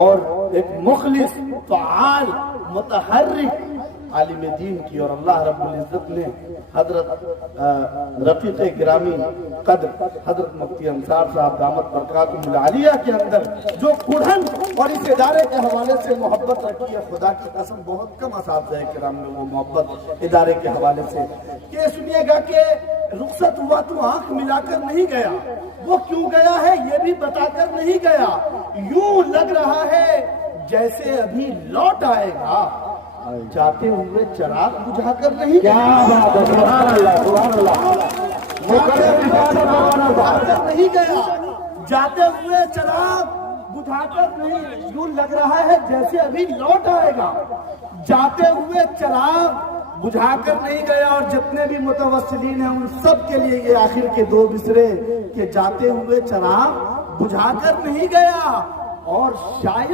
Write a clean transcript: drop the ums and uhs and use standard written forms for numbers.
اور ایک مخلص فعال متحرک عالم دین کی، اور اللہ رب العزت نے حضرت رفیق گرامی قدر حضرت مفتی انصار صاحب دامت برکاتہم العالیہ کے اندر جو کڑھن اور اس ادارے کے حوالے سے محبت رکھی ہے، خدا کی قسم بہت کم اساتذہ کرام نے وہ محبت ادارے کے حوالے سے کہ سنیے گا کہ رخصت ہوا تو آنکھ ملا کر نہیں گیا، وہ کیوں گیا ہے یہ بھی بتا کر نہیں گیا، یوں لگ رہا ہے جیسے ابھی لوٹ آئے گا، جاتے ہوئے چراغ بجھا کر نہیں گیا، نہیں گیا، جاتے ہوئے چراغ بجھا کر نہیں، یوں لگ رہا ہے جیسے ابھی لوٹ آئے گا، جاتے ہوئے چراغ بجھا کر نہیں گیا۔ اور جتنے بھی متوسلین ہیں ان سب کے لیے یہ آخر کے دو بسرے کہ جاتے ہوئے چراغ بجھا کر نہیں گیا، اور شاید